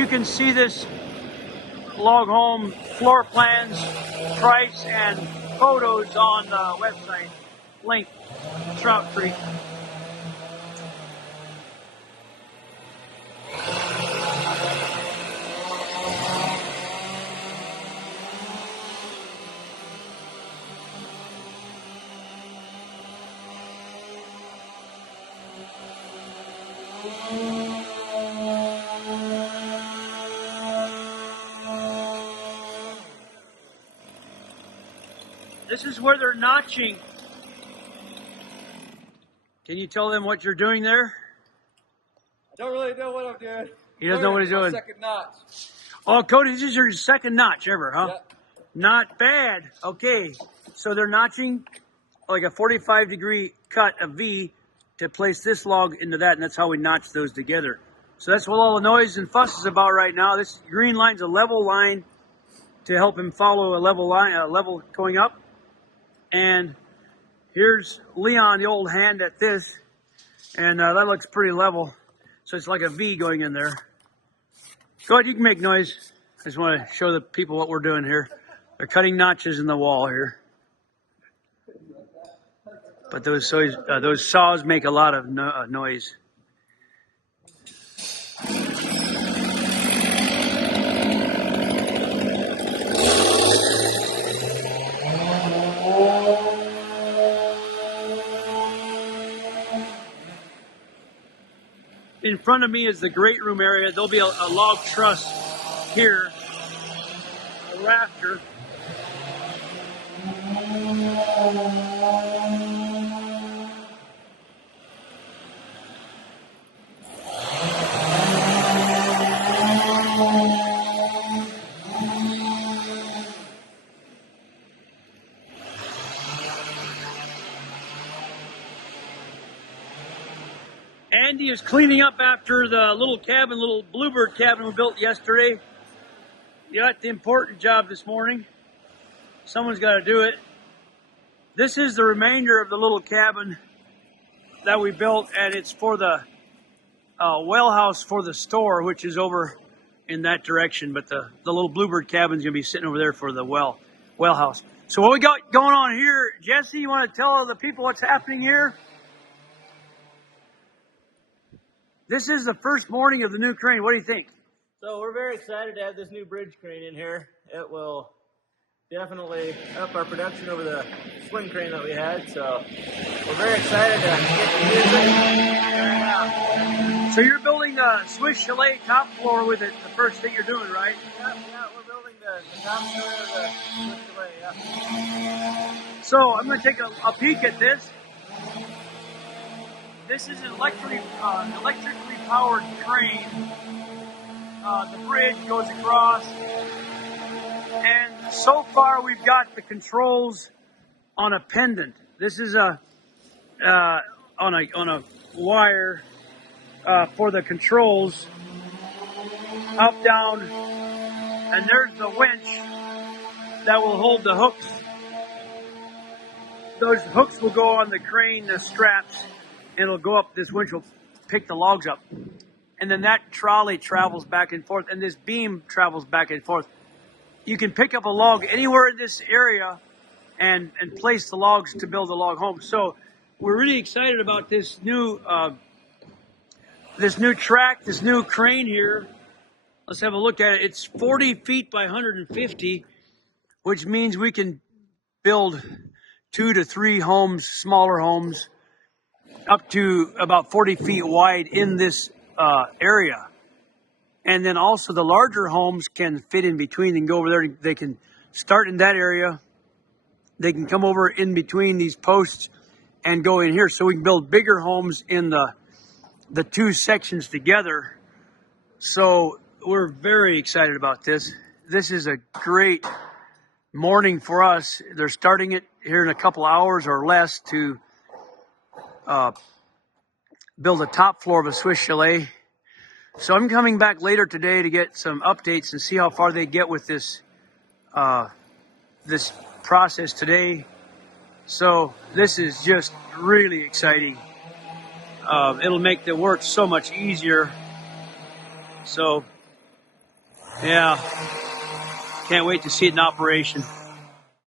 You can see this log home floor plans, price, and photos on the website. Link, Trout Creek. This is where they're notching. Can you tell them what you're doing there? I don't really know what I'm doing. He doesn't know what he's doing. Second notch. Oh, Cody, this is your second notch ever, huh? Yep. Not bad. Okay, so they're notching like a 45-degree cut, a V, to place this log into that, and that's how we notch those together. So that's what all the noise and fuss is about right now. This green line's a level line to help him follow a level line, a level going up. And here's Leon, the old hand at this, and that looks pretty level. So it's like a V going in there. Go ahead, you can make noise. I just want to show the people what we're doing here. They're cutting notches in the wall here. But those saws make a lot of noise. In front of me is the great room area. There'll be a log truss here, a rafter. Andy is cleaning up after the little cabin, little bluebird cabin we built yesterday. You got the important job this morning. Someone's got to do it. This is the remainder of the little cabin that we built, and it's for the well house for the store, which is over in that direction. But the little bluebird cabin is going to be sitting over there for the well house. So what we got going on here, Jesse, you want to tell the people what's happening here? This is the first morning of the new crane. What do you think? So we're very excited to have this new bridge crane in here. It will definitely up our production over the swing crane that we had. So we're very excited to get to use it. So you're building the Swiss Chalet top floor with it, the first thing you're doing, right? Yeah, we're building the top floor of the Swiss Chalet, yeah. So I'm going to take a peek at this. This is an electrically powered crane. The bridge goes across, and so far we've got the controls on a pendant. This is on a wire for the controls, up, down, and there's the winch that will hold the hooks. Those hooks will go on the crane, the straps. It'll go up, this winch will pick the logs up. And then that trolley travels back and forth, and this beam travels back and forth. You can pick up a log anywhere in this area and place the logs to build a log home. So we're really excited about this new track, this new crane here. Let's have a look at it. It's 40 feet by 150, which means we can build 2 to 3 homes, smaller homes, up to about 40 feet wide in this area. And then also the larger homes can fit in between and go over there. They can start in that area. They can come over in between these posts and go in here. So we can build bigger homes in the two sections together. So we're very excited about this. This is a great morning for us. They're starting it here in a couple hours or less to build a top floor of a Swiss Chalet. So I'm coming back later today to get some updates and see how far they get with this this process today. So this is just really exciting. It'll make the work so much easier. So Yeah. Can't wait to see it in operation.